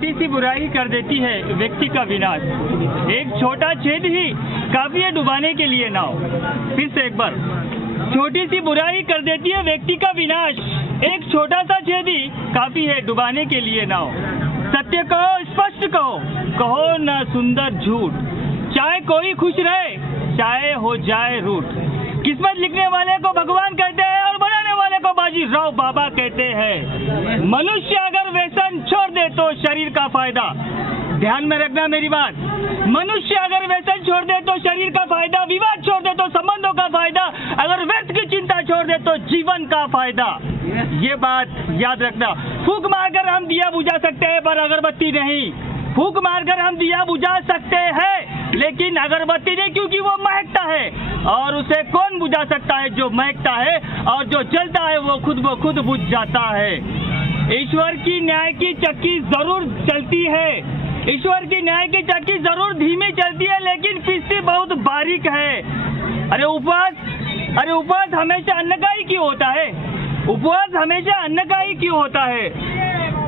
छोटी सी बुराई कर देती है व्यक्ति का विनाश। एक छोटा छेद ही काफी है डुबाने के लिए नाव। फिर से एक बार, छोटी सी बुराई कर देती है व्यक्ति का विनाश। एक छोटा सा छेद ही काफी है डुबाने के लिए नाव। सत्य कहो, स्पष्ट कहो, कहो न सुंदर झूठ। चाहे कोई खुश रहे, चाहे हो जाए रूठ। किस्मत लिखने वाले को भगवान कहते हैं और बनाने वाले को बाजी राव बाबा कहते हैं। मनुष्य अगर व्यसन छोड़ दे तो शरीर का फायदा। ध्यान में रखना मेरी बात। मनुष्य अगर व्यसन छोड़ दे तो शरीर का फायदा, विवाद छोड़ दे तो संबंधों का फायदा, अगर व्यर्थ की चिंता छोड़ दे तो जीवन का फायदा। ये बात याद रखना। फूंक मारकर हम दिया बुझा सकते हैं पर अगरबत्ती नहीं। फूंक मारकर हम दिया बुझा सकते हैं लेकिन अगरबत्ती नहीं, क्योंकि वो महकता है और उसे कौन बुझा सकता है जो महकता है, और जो जलता है वो खुद बुझ जाता है। ईश्वर की न्याय की चक्की जरूर चलती है, ईश्वर की न्याय की चक्की जरूर धीमी चलती है लेकिन पिसती बहुत बारीक है। अरे उपवास हमेशा अन्न का ही क्यों होता है? उपवास हमेशा अन्न का ही क्यों होता है?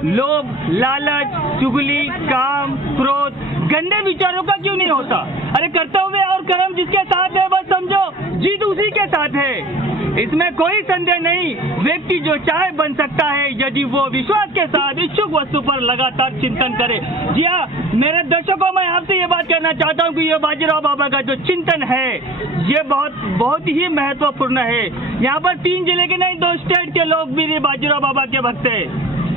लोभ, लालच, चुगली, काम, क्रोध, गंदे विचारों का क्यों नहीं होता? अरे कर्तव्य और कर्म जिसके साथ है बस समझो जीत उसी के साथ है। इसमें कोई संदेह नहीं। व्यक्ति जो चाहे बन सकता है यदि वो विश्वास के साथ इच्छुक वस्तु पर लगातार चिंतन करे। जी हाँ, मेरे दर्शकों, मैं आपसे ये बात कहना चाहता हूँ कि ये बाजीराव बाबा का जो चिंतन है ये बहुत ही महत्वपूर्ण है। यहाँ पर 3 जिले के नहीं 2 स्टेट के लोग भी बाजीराव बाबा के भक्त हैं।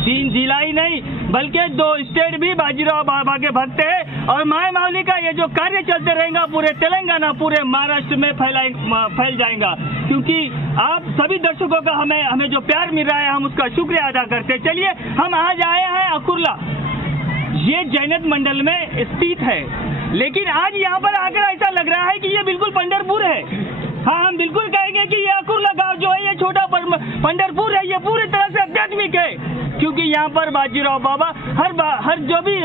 3 जिला ही नहीं बल्कि 2 स्टेट भी बाजीराव बाबा के भक्त हैं। और माय मावली का ये जो कार्य चलते रहेगा पूरे तेलंगाना, पूरे महाराष्ट्र में फैल जाएगा। क्योंकि आप सभी दर्शकों का हमें जो प्यार मिल रहा है हम उसका शुक्रिया अदा करते हैं। चलिए, हम आज आए हैं अकुर्ला। ये जैनत मंडल में स्थित है लेकिन आज यहाँ पर आकर ऐसा लग रहा है कि ये बिल्कुल पंढरपुर है। हाँ, हम बिल्कुल कहेंगे कि ये अकुर्ला गांव जो है ये छोटा पंढरपुर है। ये पूरी तरह से आध्यात्मिक है क्योंकि यहाँ पर बाजीराव बाबा हर जो भी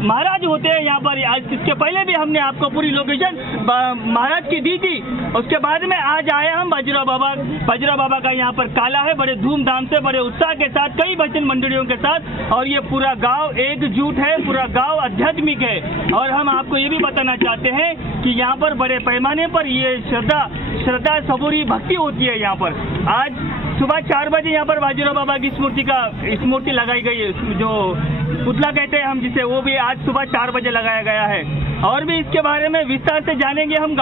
महाराज होते हैं यहाँ पर। आज इसके पहले भी हमने आपको पूरी लोकेशन महाराज की दी थी। उसके बाद में आज आए हम बाजीराव बाबा का यहाँ पर काला है, बड़े धूमधाम से, बड़े उत्साह के साथ, कई भजन मंडलियों के साथ। और ये पूरा गांव एकजुट है, पूरा गांव आध्यात्मिक है। और हम आपको ये भी बताना चाहते हैं कि यहाँ पर बड़े पैमाने पर ये श्रद्धा सबूरी भक्ति होती है। यहाँ पर आज सुबह 4 बजे यहाँ पर बाजीराव बाबा की स्मूर्ति लगाई गई है, जो पुतला कहते हैं हम जिसे, वो भी आज सुबह 4 बजे लगाया गया है। और भी इसके बारे में विस्तार से जानेंगे हम।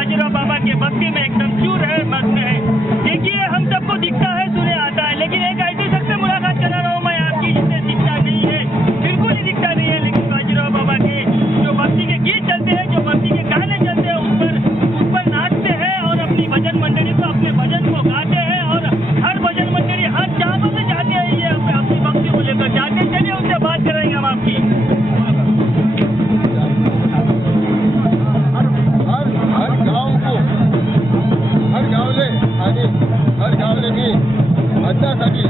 बाजीराव बाबा के भक्ति में एकदम चूर है, मस्त है। देखिए हम सबको दिखता है, सुने आता है, लेकिन एक ऐसे शख्स से मुलाकात कर रहा हूँ मैं आपकी, जिससे दिखता नहीं है, बिल्कुल ही दिखता नहीं है, लेकिन बाजीराव बाबा के जो भक्ति के गीत चलते हैं, जो भक्ति के गाने चलते हैं, उस पर नाचते हैं और अपनी भजन मंडली को, अपने भजन को गाते हैं और हर भजन मंडली हर जहाँ से जाते हैं, ये अपनी भक्ति को लेकर जाते हैं। चलिए उनसे बात करेंगे हम आपकी। हर गावले मी भजनासाठी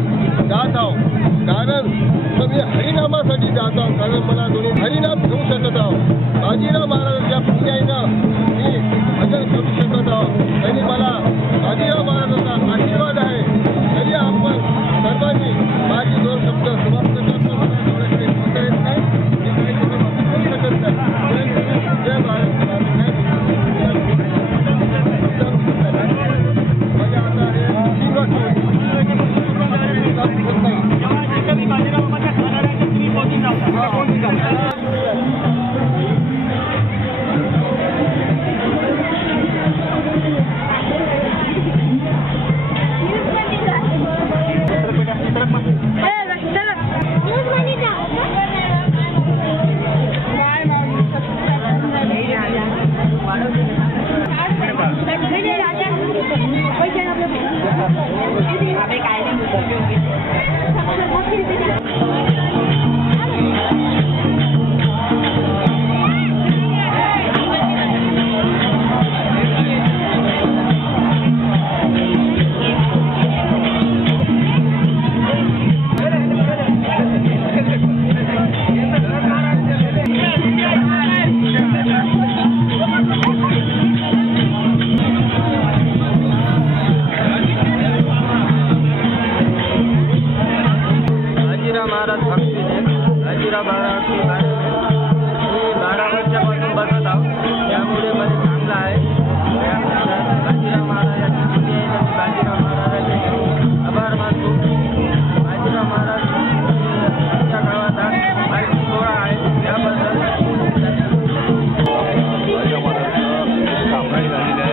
जात आहो, कारण मी हरिनामासाठी जात आहो, कारण मला दोन्ही हरिनाम घेऊ शकत आहो। बाजीराव महाराजांच्या पुण्याईनं मी भजन करू शकत आहो, त्यांनी मला बाजीराव महाराजांचा आशीर्वाद आहे। तरी आपण सर्वांनी माझी दोन शब्द समाप्त करतो, येत नाही, मी काही बोलू शकत नाही। जय भारत, बाजीराव महाराज के बारे में मी 12 वर्षापासून बघत आहोत, त्यामुळे मला चांगलं आहे। बाजीराव महाराजांची पुण्य आहे, बाजीराव महाराजांचे आभार मानतो। बाजीराव महाराज आमच्या गावात आज सोहळा आहे, त्याबद्दल बाजीराव महाराजांची स्थापना झालेली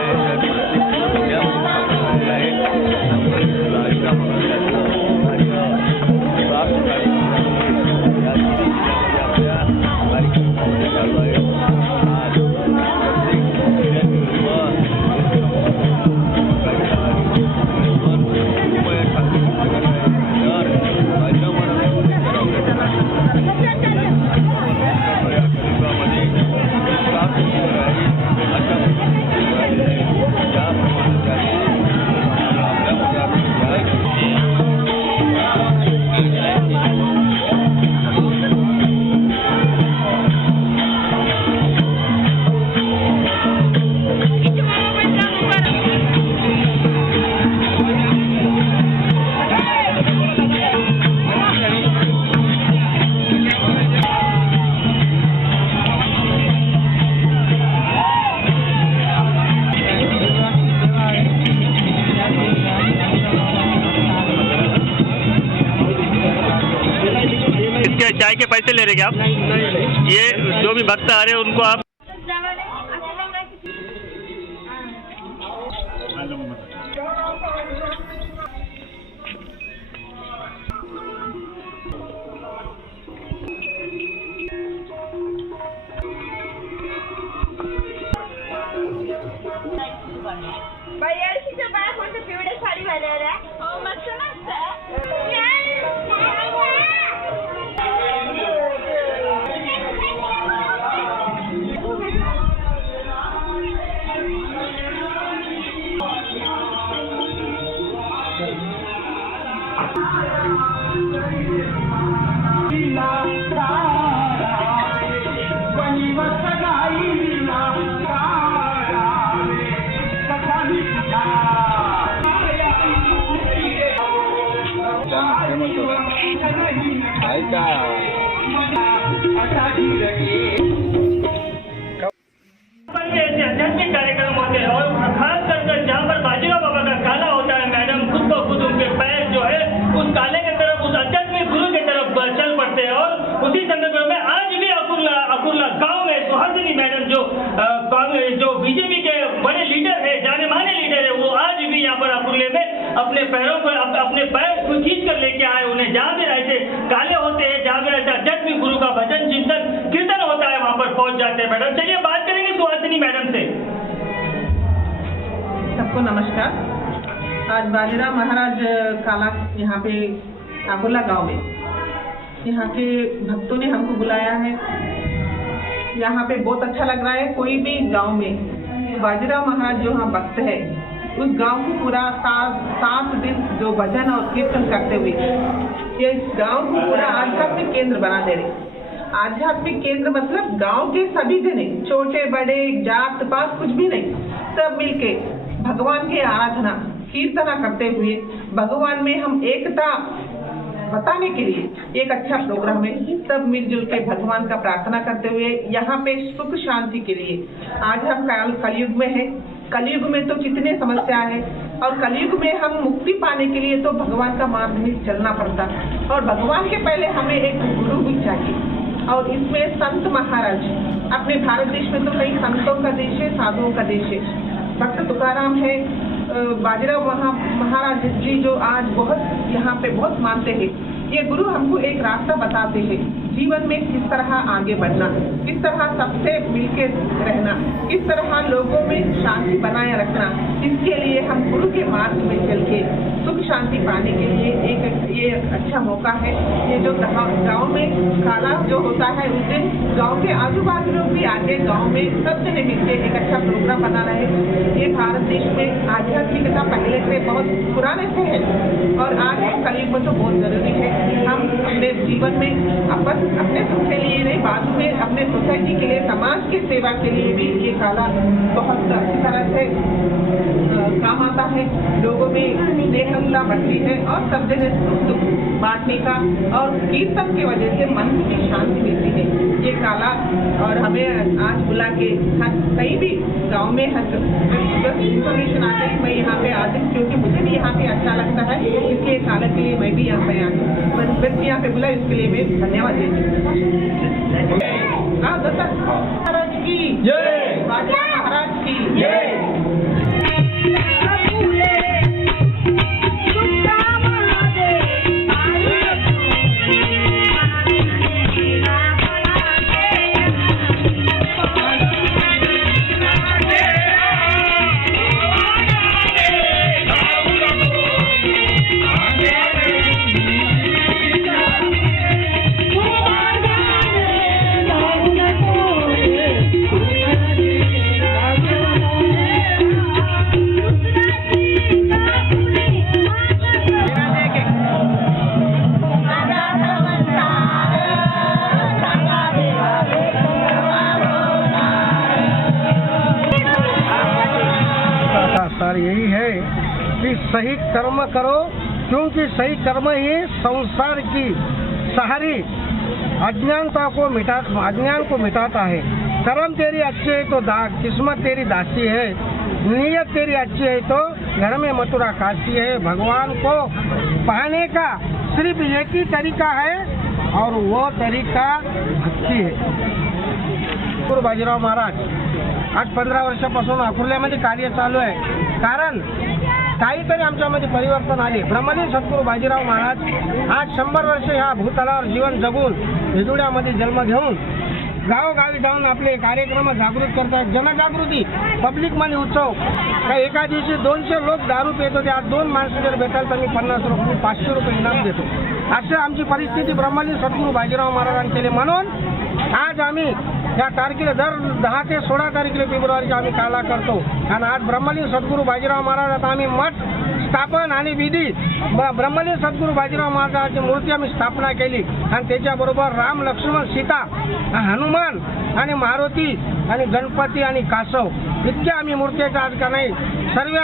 चाय के पैसे ले रहे क्या आप? नहीं। ये जो भी भक्त आ रहे हैं उनको आप पिवळे साडी घालायला मस्त मस्त आध्यात्मिक कार्यक्रम होते हैं और खास कर जहाँ पर बाजीराव बाबा का काला होता है, मैडम खुद को खुद उनके पैर जो है उस काले की तरफ, उस आध्यात्मिक गुरु की तरफ चल पड़ते हैं। और उसी संदर्भ में आज भी अकुर्ला गांव में सुहासिनी मैडम जो बीजेपी के बड़े अपने पैरों पर अपने पैर को खींच कर लेके आए, उन्हें जहाँ भी रहते काले होते हैं, जहाँ भी रहता जब भी गुरु का भजन चिंतन कीर्तन होता है वहाँ पर पहुँच जाते हैं। मैडम चलिए बात करेंगे सुहासिनी मैडम से। सबको नमस्कार। आज बाजीराव महाराज काला यहाँ पे आगोला गांव में यहाँ के भक्तों ने हमको बुलाया है। यहाँ पे बहुत अच्छा लग रहा है। कोई भी गांव में बाजीराव महाराज जो यहाँ भक्त है उस गांव को पूरा 7 दिन जो भजन और कीर्तन करते हुए ये इस गांव को पूरा आध्यात्मिक केंद्र बना दे रहे। आध्यात्मिक केंद्र मतलब गांव के सभी जने, छोटे बड़े जात पात कुछ भी नहीं, सब मिलके भगवान की आराधना कीर्तना करते हुए भगवान में हम एकता बताने के लिए एक अच्छा प्रोग्राम है। सब मिलजुल के भगवान का प्रार्थना करते हुए यहाँ पे सुख शांति के लिए। आज हम कलयुग में है। कलयुग में तो कितने समस्या है और कलयुग में हम मुक्ति पाने के लिए तो भगवान का मार्ग में चलना पड़ता और भगवान के पहले हमें एक गुरु भी चाहिए। और इसमें संत महाराज, अपने भारत देश में तो कई संतों का देश है, साधुओं का देश है। भक्त तुकाराम है, बाजीराव महाराज जी जो आज बहुत यहाँ पे बहुत मानते हैं। ये गुरु हमको एक रास्ता बताते हैं जीवन में किस तरह आगे बढ़ना, किस तरह सबसे मिलकर रहना, किस तरह लोगों में शांति बनाए रखना। इसके लिए हम गुरु के मार्ग में चल के सुख शांति पाने के लिए ये अच्छा मौका है। ये जो गांव में काला जो होता है उस दिन गांव के आजू बाजू लोग भी आके गांव में सब जने मिलकर एक अच्छा प्रोग्राम बना रहे। ये भारत देश में आध्यात्मिकता पहले से बहुत पुराने से है और आज कलयुग में तो बहुत जरूरी है। हम अपने जीवन में अपने सुख के लिए नहीं, बाद में अपने सोसाइटी के लिए, समाज की सेवा के लिए भी ये काला बहुत अच्छी तरह से काम आता है। लोगों में स्नेहता बढ़ती है और सब जगह सुख बांटने का और कीर्तन की वजह से मन की शांति मिलती है ये काला। और हमें आज बुला के कहीं भी गांव में इंफॉर्मेशन आ गई, मैं यहाँ पे आती हूँ क्योंकि मुझे भी यहाँ पे अच्छा लगता है। इसलिए काला के लिए मैं भी यहाँ पे आती हूँ। मैं यहाँ पे बुला इसके लिए मैं धन्यवाद देती हूँ। महाराज की जय, बाजीराव महाराज की जय। सर यही है कि सही कर्म करो क्योंकि सही कर्म ही संसार की सारी अज्ञान को मिटाता है। कर्म तेरी अच्छी है तो किस्मत तेरी दासी है, नीयत तेरी अच्छी है तो घर में मथुरा काशी है। भगवान को पाने का सिर्फ एक ही तरीका है और वो तरीका भक्ती है। गुरु बाजीराव महाराज आज 15 वर्षापासून अकोल्यामध्ये कार्य चालू आहे। कारण काहीतरी आमच्यामध्ये परिवर्तन आले। ब्रह्मलीन सद्गुरू बाजीराव महाराज आज 100 वर्ष ह्या भूतलावर जीवन जगून विजुड्यामध्ये जन्म घेऊन गावोगावी जाऊन आपले कार्यक्रम जागृत करतात। जनजागृती पब्लिक मनी उत्सव काही एका दिवशी 200 लोक दारू पित होते। आज 2 माणसं जर भेटाल तर मी 50 रुपये 500 रुपये इनाम देतो। अशी आमची परिस्थिती ब्रह्मलीन सद्गुरू बाजीराव महाराजांनी केली। म्हणून आज आम्ही या तारखेला दर 10 ते 16 तारखेला फेब्रुवारीची आम्ही काला करतो आणि आज ब्रह्मलीन सद्गुरू बाजीराव महाराजांचा आम्ही मठ स्थापन आणि विधी ब्रह्मलीन सद्गुरू बाजीराव महाराजांची मूर्ती आम्ही स्थापना केली आणि त्याच्याबरोबर राम लक्ष्मण सीता हनुमान आणि मारुती आणि गणपती आणि कासव इतक्या आम्ही मूर्त्याचा आज का नाही सर्व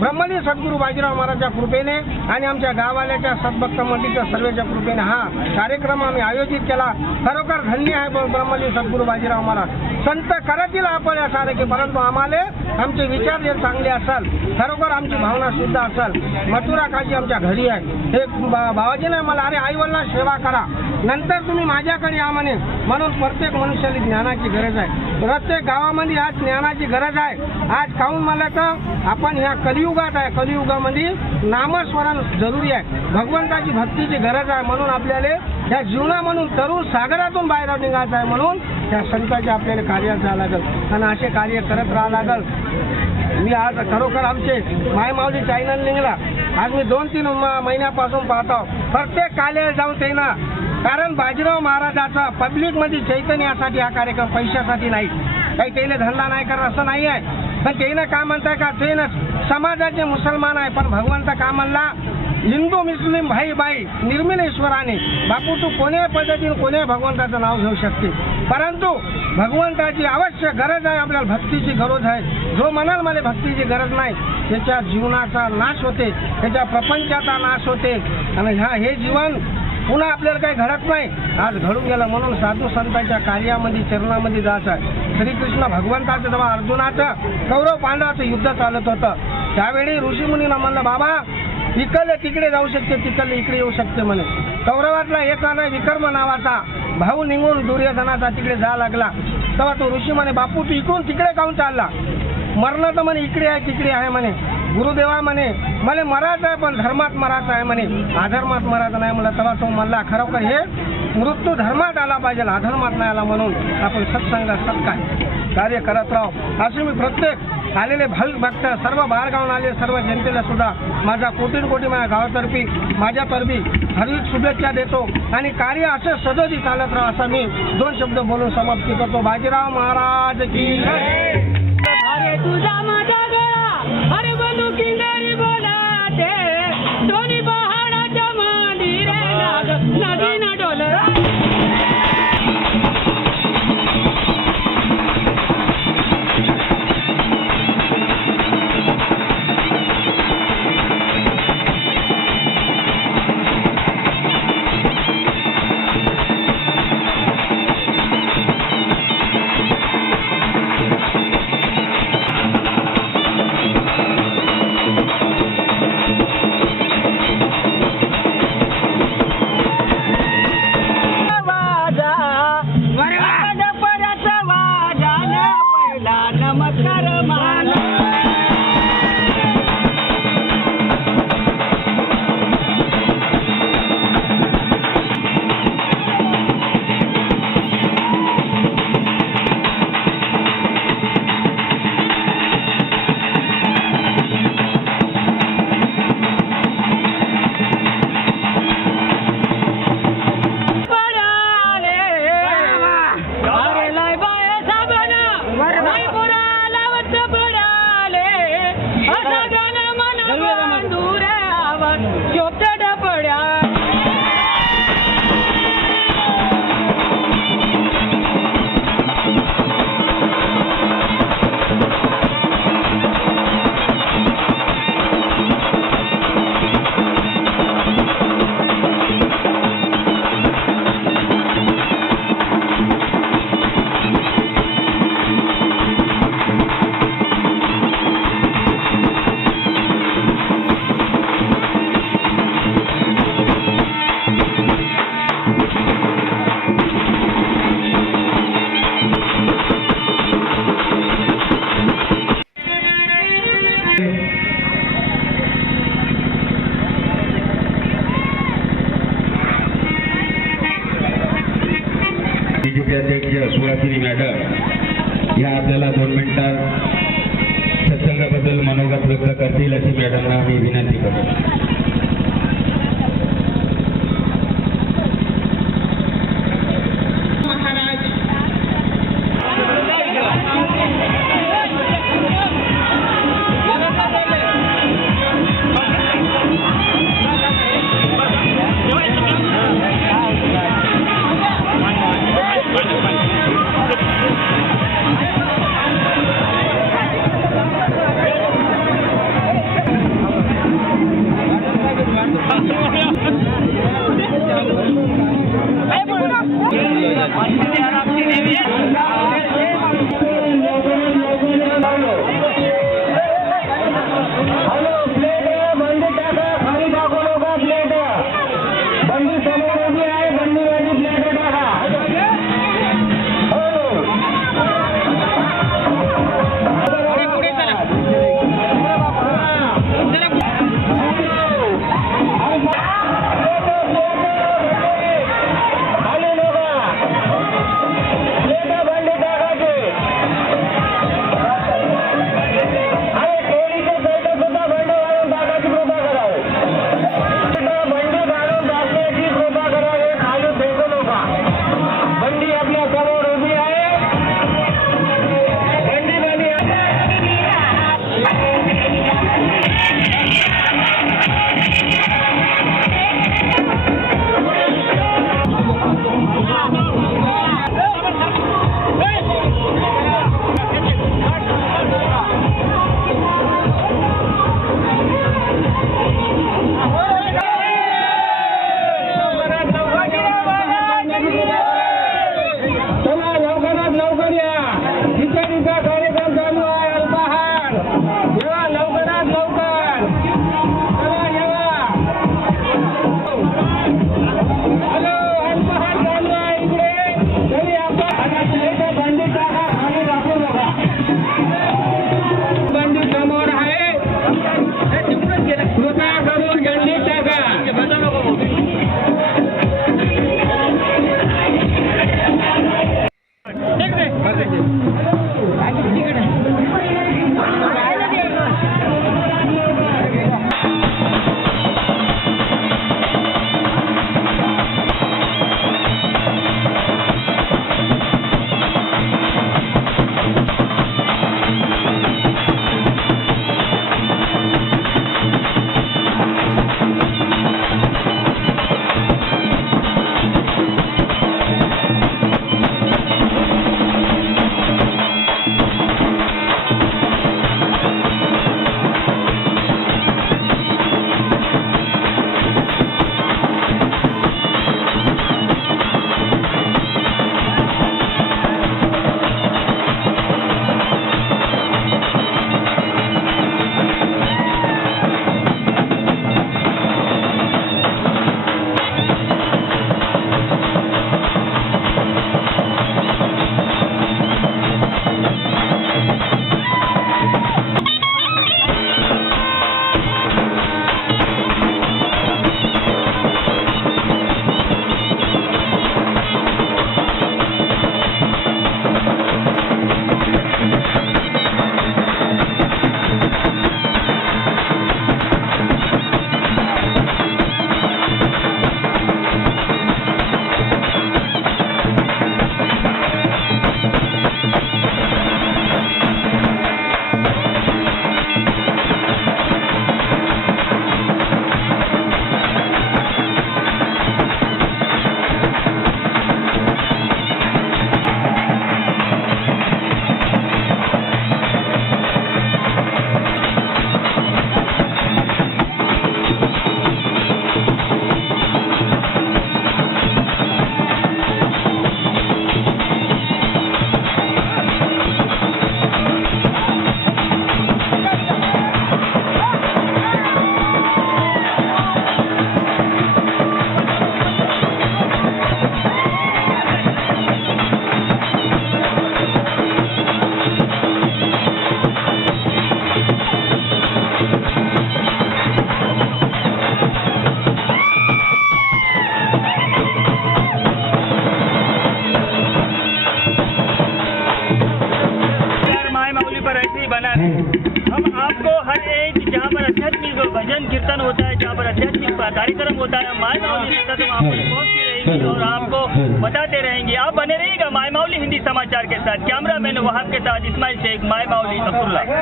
ब्रह्मलीन सद्गुरू बाजीराव महाराजांच्या कृपेने आणि आमच्या गावाल्याच्या सद्भक्त मंडळीच्या सर्वेच्या कृपेने हा कार्यक्रम आम्ही आयोजित केला। खरोखर धन्य आहे ब्रह्मलीन सद्गुरू बाजीराव महाराज। संत करतील आपण यासारखे, परंतु आम्हाला आमचे विचार जे चांगले असाल, खरोखर आमची भावना शुद्ध असाल। मथुरा काशी आमच्या घरी आहे। हे बाबाजीने मला अरे आईवडिलांना सेवा करा नंतर तुम्ही माझ्याकडे या म्हणे। म्हणून प्रत्येक मनुष्याला ज्ञानाची गरज आहे। प्रत्येक गावामध्ये आज ज्ञानाची गरज आहे। आज काहून मला तर आपण ह्या कलियुग कलियुगात आहे. कलियुगामध्ये नामस्मरण जरुरी आहे. भगवंताची भक्तीची गरज आहे. म्हणून आपल्याला या जीवना म्हणून तरुण सागरातून बाहेर निघायचं आहे. म्हणून त्या संतांच्या आपल्याला कार्यात जावं लागेल आणि असे कार्य करत राहावं लागेल. मी आज खरोखर आमचे माय माऊली चॅनल निघाला. आज मी 2-3 महिन्यापासून पाहतो प्रत्येक कार्यालयात जाऊन ते ना, कारण बाजीराव महाराजाचा पब्लिकमध्ये चैतन्यासाठी हा कार्यक्रम, पैशासाठी नाही. काही त्याला धंदा नाही करत असं नाही आहे. पण त्यानं काय म्हणताय का ते ना समाजाचे मुसलमान आहे, पण भगवंत का म्हणला हिंदू मुस्लिम भाई बाई निर्मिल ईश्वराने. बापू तू कोण्या पद्धतीने कोण्या भगवंताचं नाव घेऊ शकते, परंतु भगवंताची अवश्य गरज आहे. आपल्याला भक्तीची गरज आहे. जो म्हणाल मला भक्तीची गरज नाही त्याच्या जीवनाचा नाश होते, त्याच्या प्रपंचाचा नाश होते आणि हे जीवन पुन्हा आपल्याला काही घडत नाही. आज घडून गेलं म्हणून साधू संतांच्या कार्यामध्ये चरणामध्ये जायचं आहे. श्रीकृष्ण भगवंताचं जेव्हा अर्जुनाचं कौरव पांडवाचं युद्ध चालत होतं त्यावेळी ऋषीमुनींना म्हणलं बाबा इकडले तिकडे जाऊ शकते, तिकडले इकडे येऊ शकते म्हणे. कौरवातला एकाला विक्रम नावाचा भाऊ निघून दुर्योधनाचा तिकडे जा लागला. तेव्हा तो ऋषी म्हणे बापू तू इकडून तिकडे काहून चालला. मरण तर म्हणे इकडे आहे तिकडे आहे म्हणे. गुरुदेवा म्हणे मला मरायचं आहे पण धर्मात मरायचं आहे म्हणे, अधर्मात मरायचं नाही म्हणलं. तेव्हा तो म्हणला खरोखर हे मृत्यू धर्मात आला पाहिजे, अधर्मात नाही आला. म्हणून आपण सत्संग सत्कार्य कार्य करत राहू. असे मी प्रत्येक आलेले भाविक भक्त सर्व बाहेरगावून आले सर्व जनतेला सुद्धा माझा कोटी माझ्या गावातर्फे माझ्यातर्फे हार्दिक शुभेच्छा देतो आणि कार्य असं सदोदी चालत राहा असं मी 2 शब्द बोलून समाप्ती करतो. बाजीराव महाराज की जय. अरे तुझा माझा गळा अरे बोलू किंगरी बोलाते दोन्ही पहाडाच्या मांडी रे नाग नदी न डोलरा. हम आपको हर एक जहाँ पर आध्यात्मिक भजन कीर्तन होता है, जहाँ पर आध्यात्मिक कार्यक्रम होता है, माय माउली के साथ हम आपको पहुँचती रहेंगे और आपको बताते रहेंगे। आप बने रहिएगा माय माउली हिंदी समाचार के साथ। कैमरामैन वहाब के साथ इस्माइल शेख, माय माउली अब्दुल्ला।